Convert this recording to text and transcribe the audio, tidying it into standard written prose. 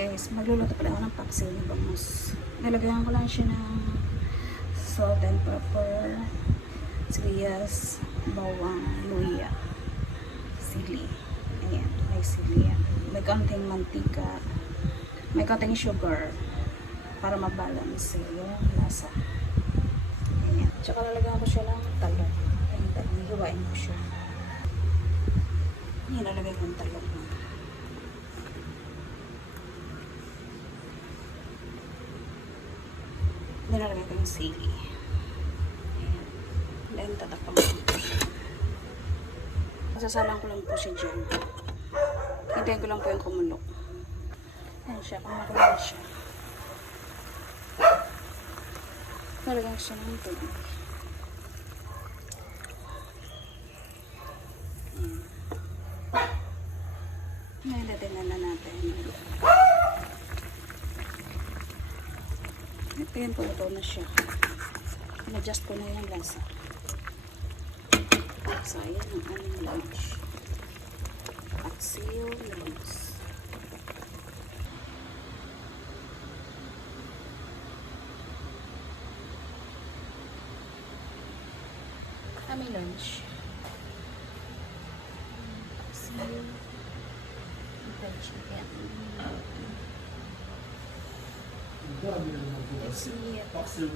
guys, magluluto pala ako ng paksiw ni bangus. Nilagyan ko lang siya ng salt and pepper, sibuyas, bawang, luya, sili. Ayan, may sili yan. May konting mantika, may konting sugar para mabalance yung lasa. Ayan. Tsaka lalagyan ko siya ng talong. Ayan, talong. Hiwain ko siya. Ayan, lalagay ko ng talong. Nilalagay ko yung sili. Ayan. Then, tatakpan ko po siya. Masasalang ko lang po siya dyan. Hintayin ko lang po yung kumulo. Ayan siya. Kumulo na siya. Nalagyan ko siya ng tubig. Ayan. Nailatin na natin. Ayan po, ito na siya. Na-adjust ko na yung lasa. So, ayan ang aming lunch. Paksiw lunch. Aming lunch. Paksiw. Chicken. Let's see it.